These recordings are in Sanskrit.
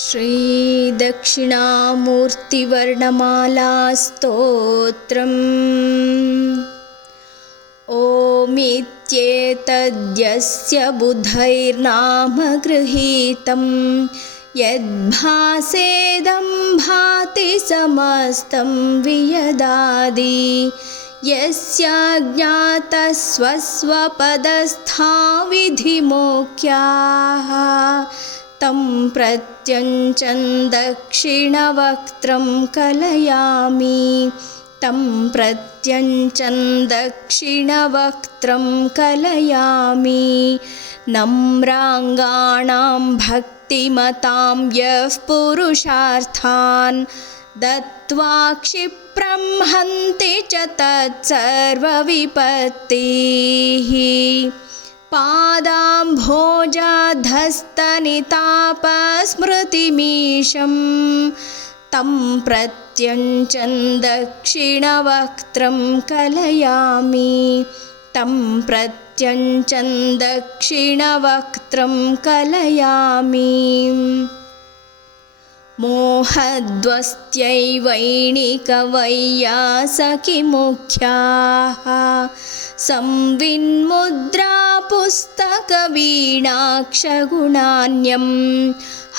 श्रीदक्षिणामूर्तिवर्णमालास्तोत्रम् ओमित्येतद्यस्य बुधैर्नाम गृहीतं यद्भासेदं भाति समस्तं वियदादि यस्याज्ञातस्वस्वपदस्था विधिमोक्ष्याः तं प्रत्यञ्चं दक्षिणवक्त्रं कलयामि तं प्रत्यञ्चं दक्षिणवक्त्रं कलयामि नम्राङ्गाणां भक्तिमतां यः पुरुषार्थान् दत्त्वा क्षिप्रं हन्ति च तत्सर्वविपत्तिः पादाम्भोजाधस्तनितापस्मृतिमीशं तं प्रत्यञ्चं दक्षिणवक्त्रं कलयामि तं प्रत्यञ्चं दक्षिणवक्त्रं कलयामि मोहध्वस्त्यैवैणिकवैयासकिमुख्याः संविन्मुद्रापुस्तकवीणाक्षगुणान्यं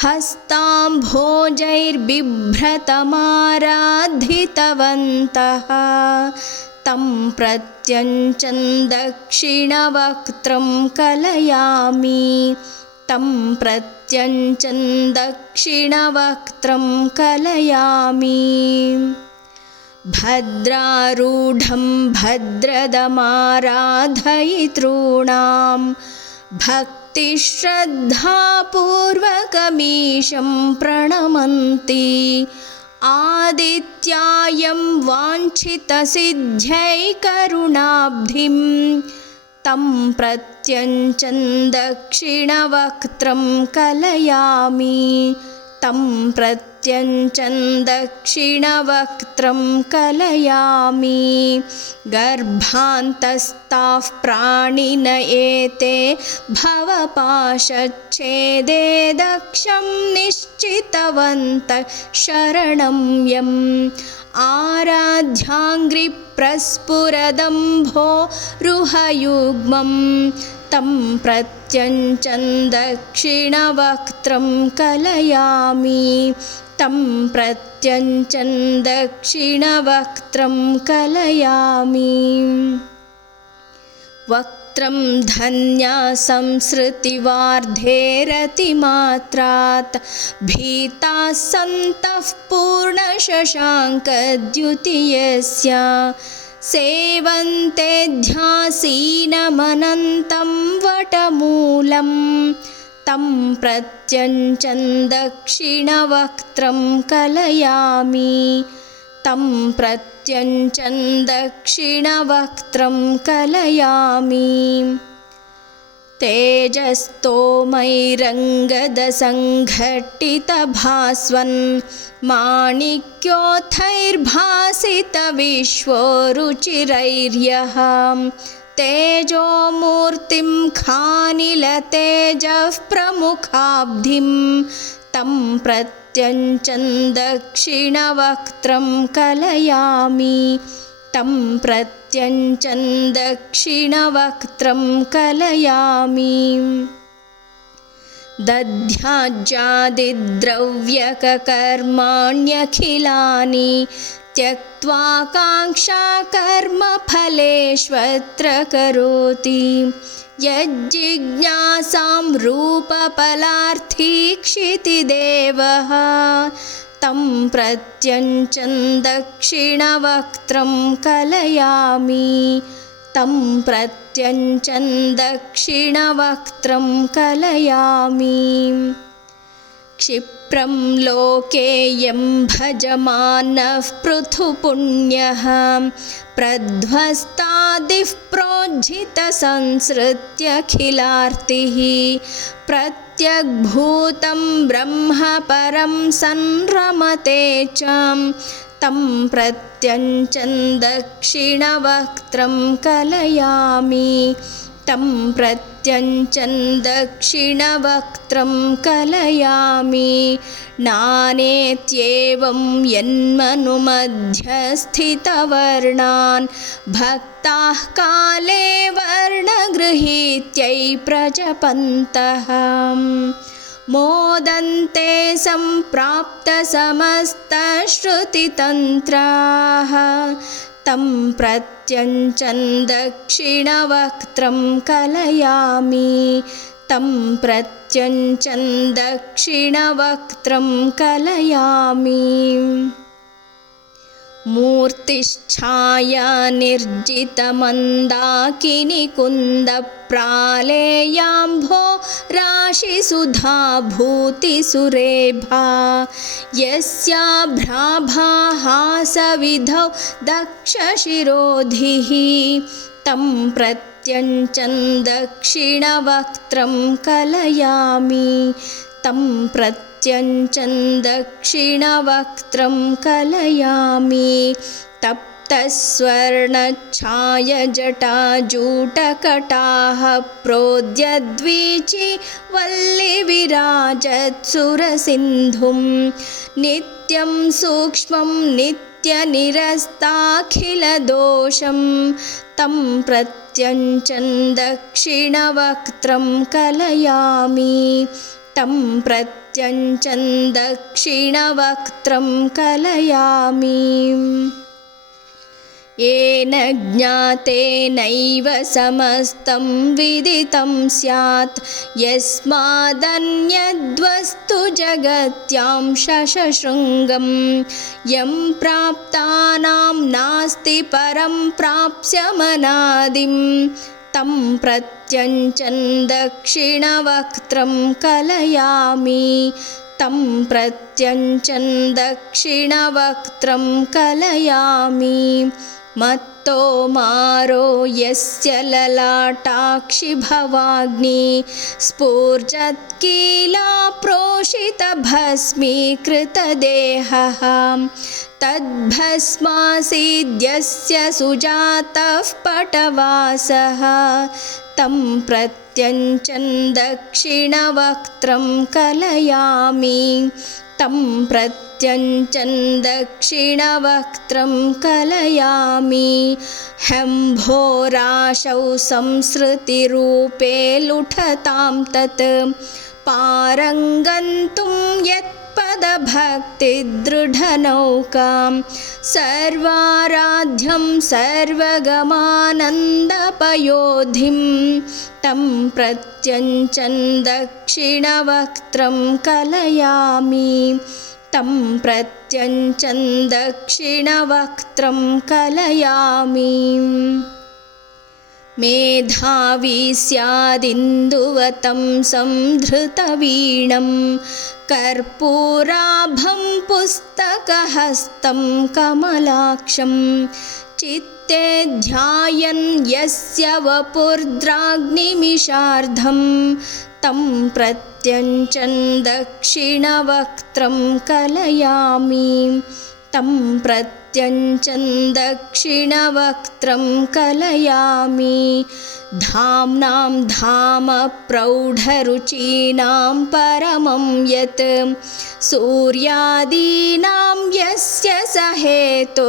हस्ताम्भोजैर्बिभ्रतमाराधितवन्तः तं प्रत्यञ्चं दक्षिणवक्त्रं कलयामि तं प्रत्यञ्चं दक्षिणवक्त्रं कलयामि भद्रारूढं भद्रदमाराधयितॄणां भक्तिश्रद्धापूर्वकमीशं प्रणमन्ति आदित्यायं वाञ्छितसिद्ध्यैकरुणाब्धिं तं प्रत्यञ्चं दक्षिणवक्त्रं कलयामि तं प्रत्यञ्चं दक्षिणवक्त्रं कलयामि गर्भान्तस्ताः प्राणिन एते भवपाशच्छेदे दक्षं निश्चितवन्तः शरणं यम् आराध्याङ्घ्रिप्रस्फुरदम्भो रुहयुग्मं तं प्रत्यञ्चं दक्षिणवक्त्रं कलयामि तं प्रत्यञ्चं दक्षिणवक्त्रं कलयामि वक्त्रं धन्या संसृतिवार्धेरतिमात्रात् भीताः सन्तः पूर्णशशाङ्कद्युतियस्य सेवन्ते ध्यासीनमनन्तं वटमूलं तं प्रत्यञ्चं दक्षिणवक्त्रं कलयामि तं प्रत्यञ्चं दक्षिणवक्त्रं कलयामि तेजस्तोमैरङ्गदसङ्घटितभास्वन् माणिक्योत्थैर्भासितविश्वोरुचिरैर्यः तेजोमूर्तिं खानिलतेजः प्रमुखाब्धिं तं प्रत्यञ्चं दक्षिणवक्त्रं कलयामि तं प्रत्यञ्चं दक्षिणवक्त्रं कलयामि दध्याज्यादिद्रव्यककर्माण्यखिलानि त्यक्त्वा काङ्क्षाकर्मफलेष्वत्र करोति यज्जिज्ञासां रूपफलार्थीक्षितिदेवः तं प्रत्यञ्चं दक्षिणवक्त्रं कलयामि तं प्रत्यञ्चं दक्षिणवक्त्रं कलयामि क्षिप्रं लोकेयं भजमानः पृथुपुण्यः प्रध्वस्तादिः प्रोज्झितसंसृत्यखिलार्तिः प्रत्यग्भूतं ब्रह्म परं संरमते च तं प्रत्यञ्चं दक्षिणवक्त्रं कलयामि तं प्रत्यञ्चं प्रत्यञ्चन् दक्षिणवक्त्रं कलयामि नानेत्येवं यन्मनुमध्यस्थितवर्णान् भक्ताः काले वर्णगृहीत्यै प्रजपन्तः मोदन्ते सम्प्राप्तसमस्तश्रुतितन्त्राः तं प्रत्यञ्चन् दक्षिणवक्त्रं कलयामि तं प्रत्यञ्चन् दक्षिणवक्त्रं कलयामि मूर्तिश्छाया निर्जितमन्दाकिनीकुन्दप्रालेयाम्भो राशिसुधा भूतिसुरेभा यस्याभ्राभाहासविधौ दक्षशिरोधिः तं प्रत्यञ्चन् दक्षिणवक्त्रं कलयामि तं प्रत्यञ्चन् दक्षिणवक्त्रं कलयामि तप्तस्वर्णच्छायजटाजूटकटाः प्रोद्यद्वीची वल्लिविराजत्सुरसिन्धुं नित्यं सूक्ष्मं नित्यनिरस्ताखिलदोषं तं प्रत्यञ्चन् दक्षिणवक्त्रं कलयामि तं प्रत्यञ्चन् दक्षिणवक्त्रं कलयामि येन ज्ञातेनैव समस्तं विदितं स्यात् यस्मादन्यद्वस्तु जगत्यां शशशृङ्गं यं प्राप्तानां नास्ति परं प्राप्स्यमनादिं तं प्रत्यञ्चन् दक्षिणवक्त्रं कलयामि तं प्रत्यञ्चन् दक्षिणवक्त्रं कलयामि मत्तो मारो यस्य ललाटाक्षि भवाग्नि स्फूर्जत्कीला प्रोषितभस्मीकृतदेहः तद्भस्मासीद्यस्य सुजातः पटवासः तं प्रत्यञ्चन् दक्षिणवक्त्रं कलयामि तं प्रत्यञ्चन् दक्षिणवक्त्रं कलयामि हम्भोराशौ संसृतिरूपे लुठतां तत् पारङ्गन्तुं यत्पदभक्तिदृढनौकां सर्वाराध्यं सर्वगमानन्दपयोधिं तं प्रत्यञ्चन् दक्षिणवक्त्रं कलयामि तं प्रत्यञ्चन् दक्षिणवक्त्रं कलयामि मेधावी स्यादिन्दुवतं संधृतवीणं कर्पूराभं पुस्तकहस्तं कमलाक्षं चित्ते ध्यायन् यस्य वपुर्द्राग्निमिषार्धं तं प्रत्यञ्चन् दक्षिणवक्त्रं कलयामि तं प्रत्यञ्चन् दक्षिणवक्त्रं कलयामि धाम्नां धाम प्रौढरुचीनां परमं यत् सूर्यादीनां यस्य सहेतुर्जगदादेः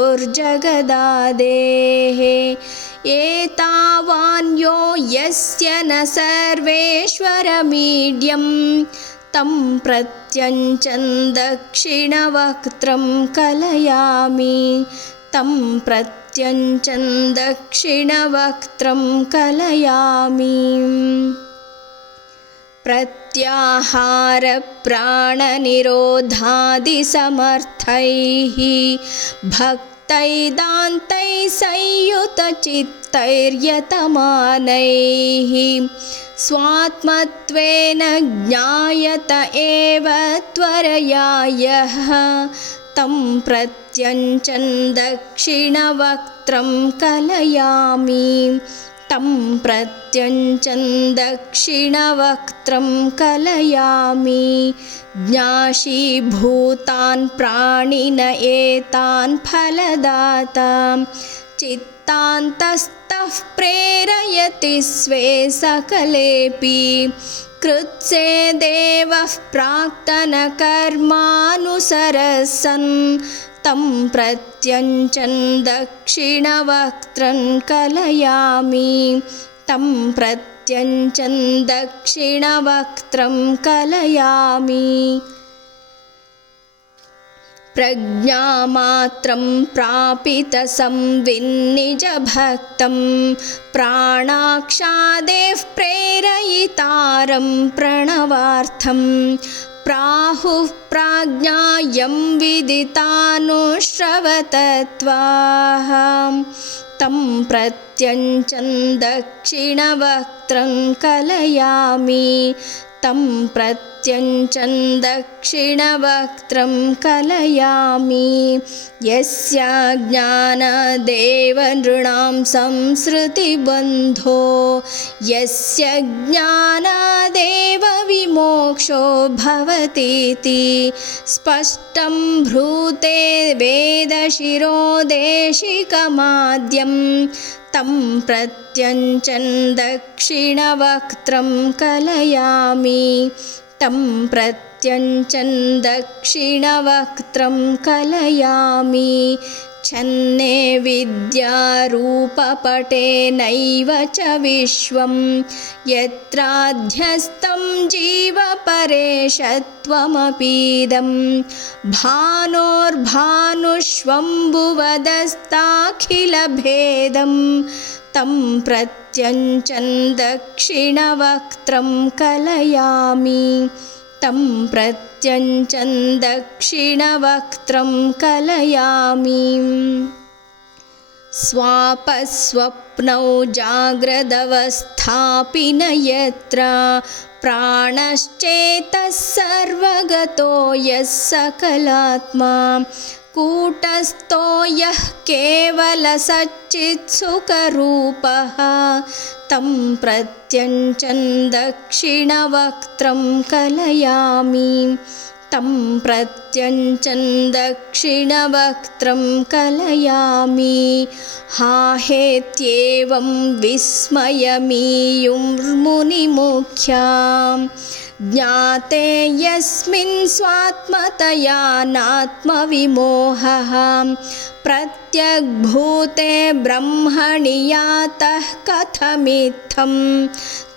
एतावान्यो यस्य न सर्वेश्वरमीड्यं तं प्रत्यञ्चन् दक्षिणवक्त्रं कलयामि तं प्रत्यञ्चन् दक्षिणवक्त्रं कलयामि प्रत्याहारप्राणनिरोधादिसमर्थैः भक्तैदान्तैः संयुतचित्तैर्यतमानैः स्वात्मत्वेन ज्ञायत एव त्वरया यः तं प्रत्यञ्चन् दक्षिणवक्त्रं कलयामि तं प्रत्यञ्चन् दक्षिणवक्त्रं कलयामि ज्ञाशीभूतान् प्राणिन एतान् फलदातां चित्तान्तस्त यः प्रेरयति स्वे सकलेऽपि कृत्से देवः प्राक्तनकर्मानुसरसन् तं प्रत्यञ्चन् दक्षिणवक्त्रं कलयामि तं प्रत्यञ्चन् दक्षिणवक्त्रं कलयामि प्रज्ञामात्रं प्रापितसंविन्निजभक्तं प्राणाक्षादेः प्रेरयितारं प्रणवार्थं प्राहुः प्राज्ञायं विदितानुश्रवतत्वाः तं प्रत्यञ्चन् दक्षिणवक्त्रं कलयामि तं प्रत्यञ्चन् दक्षिणवक्त्रं कलयामि यस्य ज्ञानादेवनृणां संसृतिबन्धो यस्य ज्ञानादेव विमोक्षो भवतीति स्पष्टं ब्रूते वेदशिरोदेशिकमाद्यं तं प्रत्यञ्चन् दक्षिणवक्त्रं कलयामि तं प्रत्यञ्चन् दक्षिणवक्त्रं कलयामि छन्ने विद्यारूपपटेनैव च विश्वं यत्राध्यस्तं जीवपरेशत्वमपीदं भानोर्भानुष्वम्भुवदस्ताखिलभेदं तं प्रत्यञ्चन् दक्षिणवक्त्रं कलयामि तं प्रत्यञ्चन् दक्षिणवक्त्रं कलयामि स्वापस्वप्नौ जाग्रदवस्थापि न यत्र प्राणश्चेतः सर्वगतो यः सकलात्मा कूटस्थो यः केवलसच्चित्सुखरूपः तं प्रत्यञ्चन् दक्षिणवक्त्रं कलयामि तं प्रत्यञ्चन् दक्षिणवक्त्रं कलयामि हाहेत्येवं विस्मयमीयुर्मुनिमुख्यां ज्ञाते यस्मिन् स्वात्मतया नात्मविमोहः प्रत्यग्भूते ब्रह्मणि यातः कथमित्थं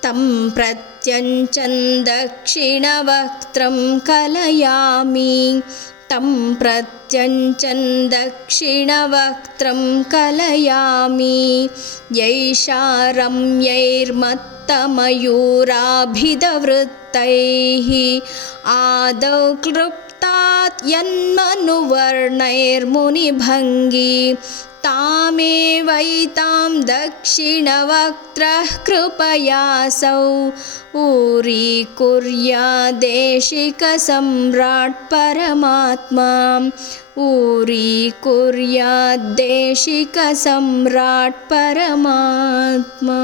तं प्रत्यञ्चन् दक्षिणवक्त्रं कलयामि तं प्रत्यञ्चन् दक्षिणवक्त्रं कलयामि यैषा रम्यैर्मत्तमयूराभिधवृत्तैः आदौ क्लृप्तात् यन्मनुवर्णैर्मुनिभङ्गी तामेवैतां दक्षिणवक्त्रः कृपयासौ ऊरीकुर्याद्देशिकसम्राट् परमात्मा ऊरीकुर्याद्देशिकसम्राट् परमात्मा।